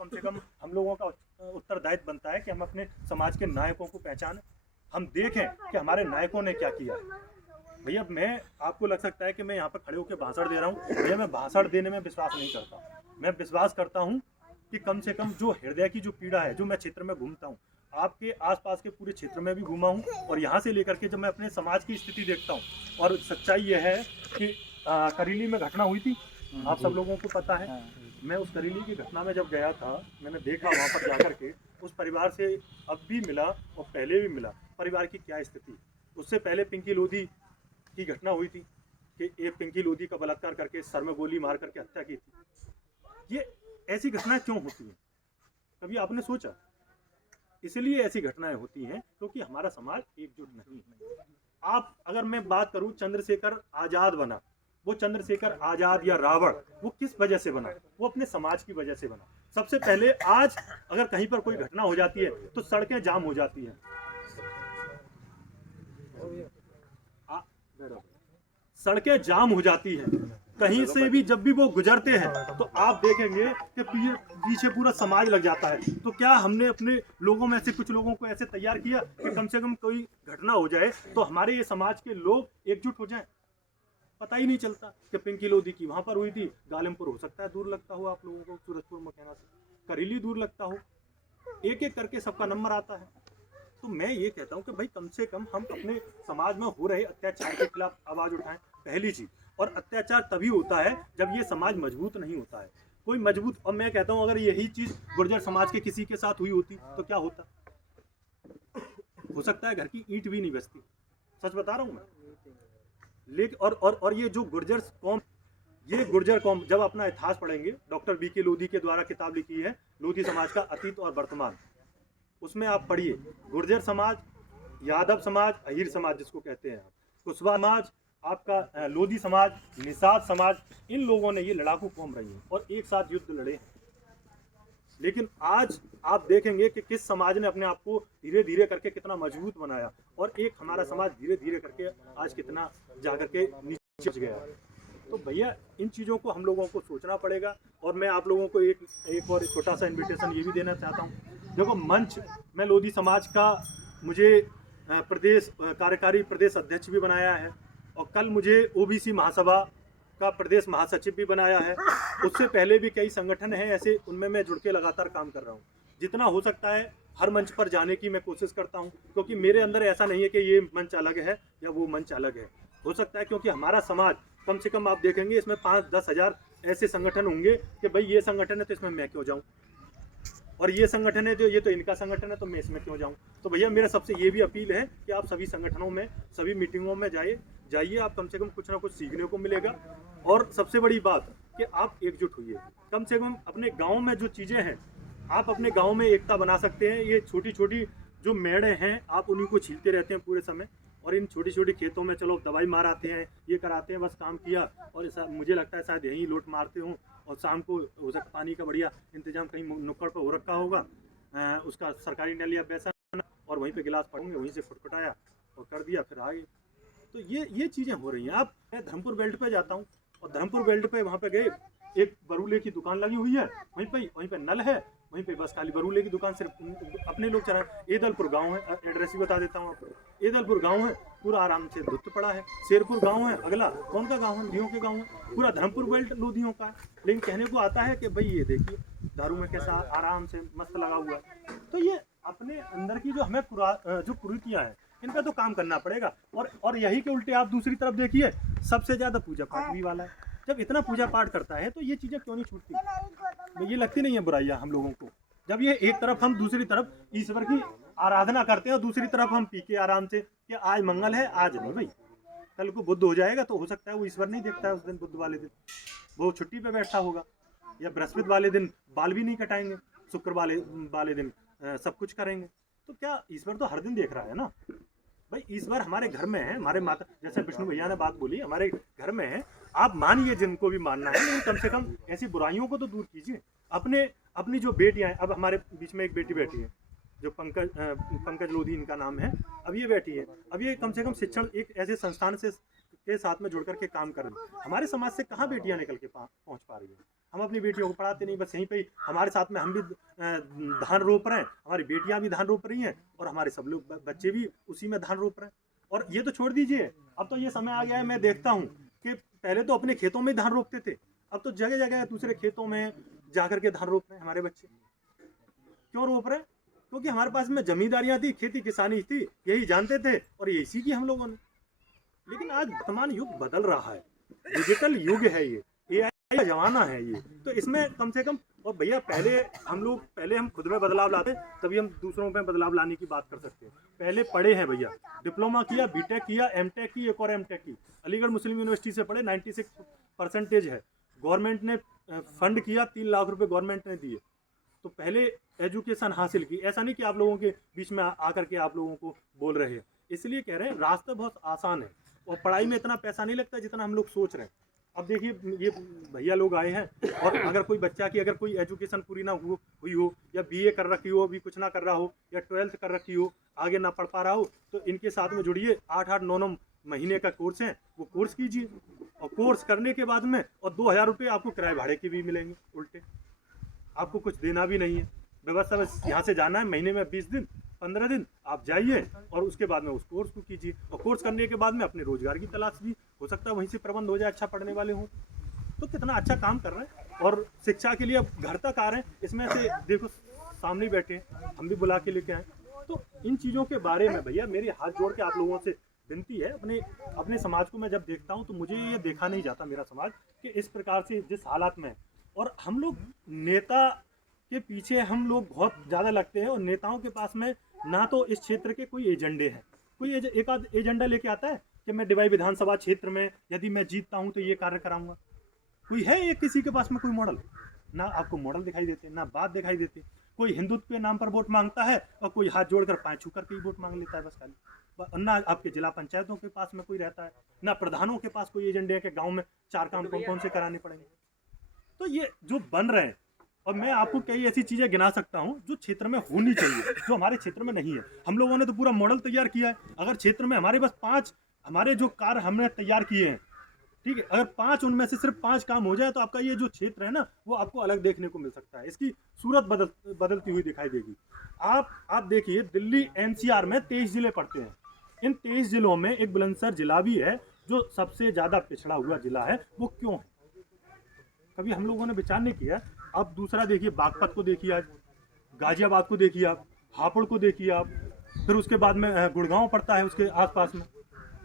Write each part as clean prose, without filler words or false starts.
कम से कम हम लोगों का उत्तरदायित्व बनता है कि हम अपने समाज के नायकों को पहचानें, हम देखें कि हमारे नायकों ने क्या किया। भैया मैं आपको लग सकता है कि मैं यहाँ पर खड़े होकर भाषण दे रहा हूँ, भैया मैं भाषण देने में विश्वास नहीं करता। मैं विश्वास करता हूँ कि कम से कम जो हृदय की जो पीड़ा है, जो मैं क्षेत्र में घूमता हूँ, आपके आसपास के पूरे क्षेत्र में भी घूमा हूँ, और यहाँ से लेकर के जब मैं अपने समाज की स्थिति देखता हूँ, और सच्चाई यह है कि करीली में घटना हुई थी, आप सब लोगों को पता है। मैं उस करीली की घटना में जब गया था, मैंने देखा वहाँ पर जाकर के उस परिवार से अब भी मिला और पहले भी मिला, परिवार की क्या स्थिति। उससे पहले पिंकी लोधी की घटना हुई थी कि एक पिंकी लोधी का बलात्कार करके सर में गोली मार करके हत्या की थी। ये ऐसी घटनाएं क्यों होती हैं, कभी आपने सोचा? इसलिए ऐसी घटनाएं होती हैं क्योंकि हमारा समाज एकजुट नहीं है। आप अगर मैं बात करूं, चंद्रशेखर आजाद बना, वो चंद्रशेखर आजाद या रावण वो किस वजह से बना? वो अपने समाज की वजह से बना। सबसे पहले आज अगर कहीं पर कोई घटना हो जाती है तो सड़कें जाम हो जाती हैं, सड़कें जाम हो जाती हैं, कहीं से भी जब भी वो गुजरते हैं तो आप देखेंगे कि पीछे पूरा समाज लग जाता है। तो क्या हमने अपने लोगों में से कुछ लोगों को ऐसे तैयार किया कि कम से कम कोई घटना हो जाए तो हमारे ये समाज के लोग एकजुट हो जाएं? पता ही नहीं चलता कि पिंकी लोधी की वहां पर हुई थी, गालिमपुर हो सकता है दूर लगता हो आप लोगों को, सूरजपुर मकैना से, करीली दूर लगता हो, एक एक करके सबका नंबर आता है। तो मैं ये कहता हूँ कि भाई कम से कम हम अपने समाज में हो रहे अत्याचार के खिलाफ आवाज उठाएं, पहली चीज। और अत्याचार तभी होता है जब ये समाज मजबूत नहीं होता है, कोई मजबूत। और मैं कहता हूँ अगर यही चीज गुर्जर समाज के किसी के साथ हुई होती तो क्या होता? हो सकता है घर की ईंट भी नहीं बचती, सच बता रहा हूँ मैं। लेकिन और ये जो गुर्जर कौम, ये गुर्जर कौम जब अपना इतिहास पढ़ेंगे, डॉक्टर बीके लोधी के द्वारा किताब लिखी है लोधी समाज का अतीत और वर्तमान, उसमें आप पढ़िए गुर्जर समाज, यादव समाज, अहीर समाज जिसको कहते हैं आप, कुशवाहा समाज, आपका लोधी समाज, निषाद समाज, इन लोगों ने ये लड़ाकू कौम रही है और एक साथ युद्ध लड़े हैं। लेकिन आज आप देखेंगे कि किस समाज ने अपने आप को धीरे धीरे करके कितना मजबूत बनाया, और एक हमारा समाज धीरे धीरे करके आज कितना जाकर के नीचे गया। तो भैया इन चीज़ों को हम लोगों को सोचना पड़ेगा। और मैं आप लोगों को एक और छोटा सा इन्विटेशन ये भी देना चाहता हूँ। देखो मंच, मैं लोधी समाज का, मुझे प्रदेश कार्यकारी प्रदेश अध्यक्ष भी बनाया है, और कल मुझे ओबीसी महासभा का प्रदेश महासचिव भी बनाया है। उससे पहले भी कई संगठन हैं ऐसे, उनमें मैं जुड़ के लगातार काम कर रहा हूँ। जितना हो सकता है हर मंच पर जाने की मैं कोशिश करता हूँ, क्योंकि मेरे अंदर ऐसा नहीं है कि ये मंच अलग है या वो मंच अलग है। हो सकता है क्योंकि हमारा समाज कम से कम आप देखेंगे इसमें 5-10 हज़ार ऐसे संगठन होंगे कि भाई ये संगठन है तो इसमें मैं क्यों जाऊँ, और ये संगठन है जो ये तो इनका संगठन है तो मैं इसमें क्यों जाऊं। तो भैया मेरा सबसे ये भी अपील है कि आप सभी संगठनों में, सभी मीटिंगों में जाइए, आप कम से कम कुछ ना कुछ सीखने को मिलेगा। और सबसे बड़ी बात कि आप एकजुट होइए, कम से कम अपने गाँव में जो चीज़ें हैं आप अपने गाँव में एकता बना सकते हैं। ये छोटी छोटी जो मेढ़े हैं आप उन्हीं को छीलते रहते हैं पूरे समय, और इन छोटी छोटी खेतों में चलो दवाई मार आते हैं, ये कराते हैं, बस काम किया, और ऐसा मुझे लगता है शायद यहीं लोट मारते हों, और शाम को हो सकता पानी का बढ़िया इंतजाम कहीं नुक्कड़ पर हो रखा होगा, उसका सरकारी नल या बेसन, और वहीं पे गिलास पड़ेंगे, वहीं से फुटफुटाया और कर दिया, फिर आ गए। तो ये चीज़ें हो रही हैं। आप, मैं धर्मपुर बेल्ट पे जाता हूँ, और धर्मपुर बेल्ट पे वहाँ पे गए, एक बरूले की दुकान लगी हुई है, वहीं पे नल है, वहीं पे बस खाली बरूले की दुकान सिर्फ अपने लोग चला। एदलपुर गांव है, एड्रेस ही बता देता हूँ आपको, एदलपुर गांव है, पूरा आराम से धुत पड़ा है। शेरपुर गांव है, अगला कौन का गांव है? लोधियों के गांव है, पूरा धर्मपुर बेल्ट लोधियों का है। लेकिन कहने को आता है कि भाई ये देखिए दारू में कैसा आराम से मस्त लगा हुआ है। तो ये अपने अंदर की जो हमें जो कुरीतियाँ हैं, इन पर तो काम करना पड़ेगा। और यही के उल्टे आप दूसरी तरफ देखिए, सबसे ज़्यादा पूजा पाठ भी वाला है। जब इतना पूजा पाठ करता है तो ये चीज़ें क्यों नहीं छूटती? ये लगती नहीं है बुराइयाँ हम लोगों को, जब ये एक तरफ हम दूसरी तरफ ईश्वर की आराधना करते हैं और दूसरी तरफ हम पी के आराम से कि आज मंगल है, आज नहीं भाई, कल को बुध हो जाएगा तो हो सकता है वो ईश्वर नहीं देखता है उस दिन, बुध वाले दिन वो छुट्टी पे बैठा होगा, या बृहस्पति वाले दिन बाल भी नहीं कटाएंगे, शुक्र वाले दिन सब कुछ करेंगे। तो क्या ईश्वर तो हर दिन देख रहा है ना भाई? ईश्वर हमारे घर में है, हमारे माता, जैसे विष्णु भैया ने बात बोली, हमारे घर में है। आप मानिए जिनको भी मानना है, लेकिन कम से कम ऐसी बुराइयों को तो दूर कीजिए। अपनी जो बेटियां हैं, अब हमारे बीच में एक बेटी बैठी है जो पंकज लोधी इनका नाम है, अब ये बैठी है, अब ये कम से कम शिक्षण एक ऐसे संस्थान से के साथ में जुड़ करके काम कर रही है। हमारे समाज से कहाँ बेटियां निकल के पहुंच पा रही है? हम अपनी बेटियों को पढ़ाते नहीं, बस यहीं पे ही हमारे साथ में हम भी धान रोप रहे हैं, हमारी बेटियां भी धान रोप रही हैं और हमारे सब लोग बच्चे भी उसी में धान रोप रहे हैं। और ये तो छोड़ दीजिए, अब तो ये समय आ गया है, मैं देखता हूँ कि पहले तो अपने खेतों में धान रोपते थे, अब तो जगह जगह दूसरे खेतों में जाकर के धान रोप रहे हैं हमारे बच्चे। क्यों रोप रहे हैं? क्योंकि हमारे पास में जमींदारियां थी, खेती किसानी थी, यही जानते थे और यही सीखी हम लोगों ने। लेकिन आज वर्तमान युग बदल रहा है, डिजिटल युग है, ये एआई का जमाना है ये, तो इसमें कम से कम, और भैया पहले हम खुद में बदलाव लाते तभी हम दूसरों में बदलाव लाने की बात कर सकते हैं। पहले पढ़े हैं भैया, डिप्लोमा किया, बीटेक किया, एमटेक की, एक और एमटेक की, अलीगढ़ मुस्लिम यूनिवर्सिटी से पढ़े, 96% है, गवर्नमेंट ने फंड किया, 3 लाख रुपए गवर्नमेंट ने दिए। तो पहले एजुकेशन हासिल की, ऐसा नहीं कि आप लोगों के बीच में आकर के आप लोगों को बोल रहे हैं। इसलिए कह रहे हैं रास्ता बहुत आसान है और पढ़ाई में इतना पैसा नहीं लगता जितना हम लोग सोच रहे हैं। अब देखिए ये भैया लोग आए हैं और अगर कोई बच्चा की अगर कोई एजुकेशन पूरी ना हुई हो या बीए कर रखी हो, अभी कुछ ना कर रहा हो, या 12th कर रखी हो, आगे ना पढ़ पा रहा हो, तो इनके साथ में जुड़िए। 8-8, 9-9 महीने का कोर्स है, वो कोर्स कीजिए और कोर्स करने के बाद में और 2000 रुपये आपको किराए भाड़े के भी मिलेंगे उल्टे, आपको कुछ देना भी नहीं है। व्यवस्था बस यहाँ से जाना है, महीने में 20 दिन 15 दिन आप जाइए और उसके बाद में उस कोर्स को कीजिए और कोर्स करने के बाद में अपने रोजगार की तलाश भी हो सकता है वहीं से प्रबंध हो जाए, अच्छा पढ़ने वाले हों तो। कितना अच्छा काम कर रहे हैं और शिक्षा के लिए अब घर तक आ रहे हैं। इसमें से देखो सामने बैठे हम भी बुला के लेके आए। तो इन चीज़ों के बारे में भैया मेरी हाथ जोड़ के आप लोगों से विनती है, अपने समाज को मैं जब देखता हूँ तो मुझे ये देखा नहीं जाता मेरा समाज कि इस प्रकार से जिस हालात में है। और हम लोग नेता के पीछे हम लोग बहुत ज़्यादा लगते हैं और नेताओं के पास में ना तो इस क्षेत्र के कोई एजेंडे हैं, कोई एक आध एजेंडा लेके आता है कि मैं डिवाई विधानसभा क्षेत्र में यदि मैं जीतता हूं तो ये कार्य कराऊंगा। कोई है एक किसी के पास में कोई मॉडल? ना आपको मॉडल दिखाई देते, ना बात दिखाई देती। कोई हिंदुत्व के नाम पर वोट मांगता है और कोई हाथ जोड़कर पाँव छू करके ही वोट मांग लेता है बस खाली। ना आपके जिला पंचायतों के पास में कोई रहता है, ना प्रधानों के पास कोई एजेंडे है कि गाँव में 4 काम कौन कौन से कराने पड़ेंगे। तो ये जो बन रहे हैं, और मैं आपको कई ऐसी चीज़ें गिना सकता हूं जो क्षेत्र में होनी चाहिए जो हमारे क्षेत्र में नहीं है। हम लोगों ने तो पूरा मॉडल तैयार किया है। अगर क्षेत्र में हमारे बस 5 हमारे जो कार्य हमने तैयार किए हैं, ठीक है, अगर 5 उनमें से सिर्फ 5 काम हो जाए तो आपका ये जो क्षेत्र है ना वो आपको अलग देखने को मिल सकता है, इसकी सूरत बदलती हुई दिखाई देगी। आप देखिए दिल्ली एनसीआर में 23 जिले पड़ते हैं। इन 23 जिलों में एक बुलंदशहर जिला भी है जो सबसे ज़्यादा पिछड़ा हुआ जिला है। वो क्यों है? कभी हम लोगों ने विचार नहीं किया। अब दूसरा देखिए बागपत को देखिए, आज गाजियाबाद को देखिए, आप हापुड़ को देखिए, आप फिर उसके बाद में गुड़गांव पड़ता है उसके आसपास में,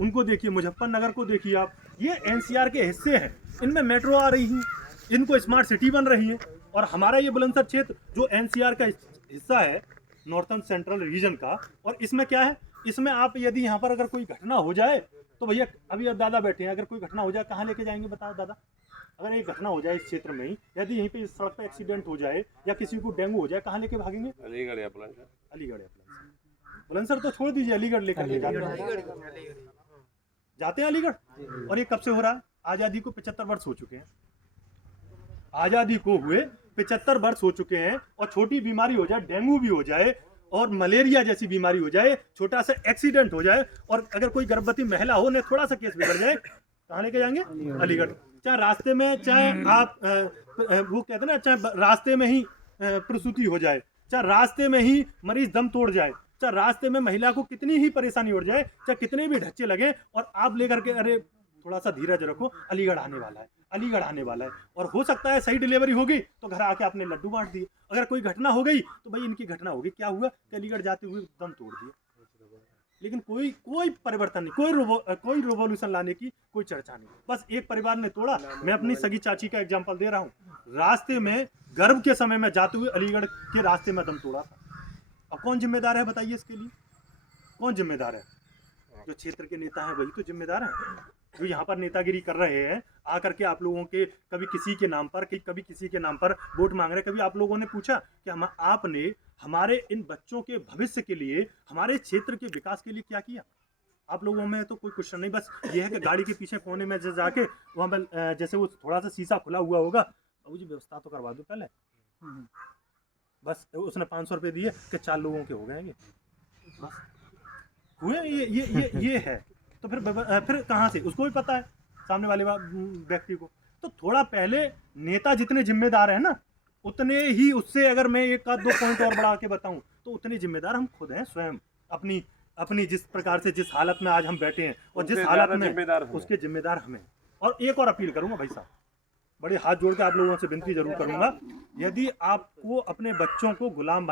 उनको देखिए, मुजफ्फरनगर को देखिए आप। ये एनसीआर के हिस्से हैं, इनमें मेट्रो आ रही है, इनको स्मार्ट सिटी बन रही है। और हमारा ये बुलंदशहर क्षेत्र जो एनसीआर का हिस्सा है, नॉर्थन सेंट्रल रीजन का, और इसमें क्या है, इसमें आप यदि यहाँ पर अगर कोई घटना हो जाए तो भैया अभी अब दादा बैठे हैं, अगर कोई घटना हो जाए कहाँ लेके जाएंगे बताओ दादा? अगर एक घटना हो जाए इस क्षेत्र में ही, यदि यहीं पे सड़क पे एक्सीडेंट हो जाए या किसी को डेंगू हो जाए, कहाँ लेके भागेंगे? अलीगढ़ या बुलंदशहर। अलीगढ़ या बुलंदशहर तो छोड़ दीजिए, अलीगढ़ लेकर के जाते हैं अलीगढ़। और ये कब से हो रहा है? आज़ादी को 75 वर्ष हो चुके हैं, आज़ादी को हुए 75 वर्ष हो चुके हैं। और छोटी बीमारी हो जाए, डेंगू भी हो जाए और मलेरिया जैसी बीमारी हो जाए, छोटा सा एक्सीडेंट हो जाए, और अगर कोई गर्भवती महिला हो ने थोड़ा सा केस बिगड़ जाए, कहाँ लेके जाएंगे? अलीगढ़। चाहे रास्ते में, चाहे आप वो कहते हैं ना, चाहे रास्ते में ही प्रसूति हो जाए, चाहे रास्ते में ही मरीज दम तोड़ जाए, चाहे रास्ते में महिला को कितनी ही परेशानी हो जाए, चाहे कितने भी ढच्चे लगे, और आप लेकर के अरे थोड़ा सा धीरज रखो, अलीगढ़ आने वाला है, अलीगढ़ आने वाला है। और हो सकता है सही डिलीवरी होगी तो घर आके आपने लड्डू बांट दिए। अगर कोई घटना हो गई तो भाई इनकी घटना होगी, क्या हुआ कि अलीगढ़ जाते हुए दम तोड़ दिया। लेकिन कोई परिवर्तन नहीं, कोई रिवॉल्यूशन लाने की कोई चर्चा नहीं। बस एक परिवार ने तोड़ा। मैं अपनी सगी चाची का एग्जांपल दे रहा हूँ, रास्ते में गर्भ के समय में जाते हुए अलीगढ़ के रास्ते में दम तोड़ा था। अब कौन जिम्मेदार है बताइए इसके लिए? कौन जिम्मेदार है? जो क्षेत्र के नेता हैं वही तो जिम्मेदार हैं, जो यहाँ पर नेतागिरी कर रहे हैं आकर के आप लोगों के, कभी किसी के नाम पर, कभी किसी के नाम पर वोट मांग रहे हैं। कभी आप लोगों ने पूछा कि आपने हमारे इन बच्चों के भविष्य के लिए, हमारे क्षेत्र के विकास के लिए क्या किया? आप लोगों में तो कोई क्वेश्चन नहीं, बस ये है कि गाड़ी के पीछे कोने में जाके वहाँ पर जैसे वो थोड़ा सा शीशा खुला हुआ होगा, अब जी व्यवस्था तो करवा दो पहले, बस उसने 500 रुपये दिए कि 4 लोगों के हो गए, बस हुए। ये है। तो फिर कहाँ से? उसको भी पता है सामने वाले व्यक्ति को तो थोड़ा पहले नेता जितने जिम्मेदार है ना, उतने ही उससे अगर मैं एक आध दो पॉइंट और बढ़ा के बताऊं तो उतने जिम्मेदार हम खुद हैं स्वयं। अपनी अपनी जिस प्रकार से जिस हालत में आज हम बैठे हैं और जिस हालत में, उसके जिम्मेदार हमें। और एक और अपील करूंगा भाई साहब, बड़े हाथ जोड़ के आप लोगों से विनती जरूर करूंगा, यदि आपको अपने बच्चों को गुलाम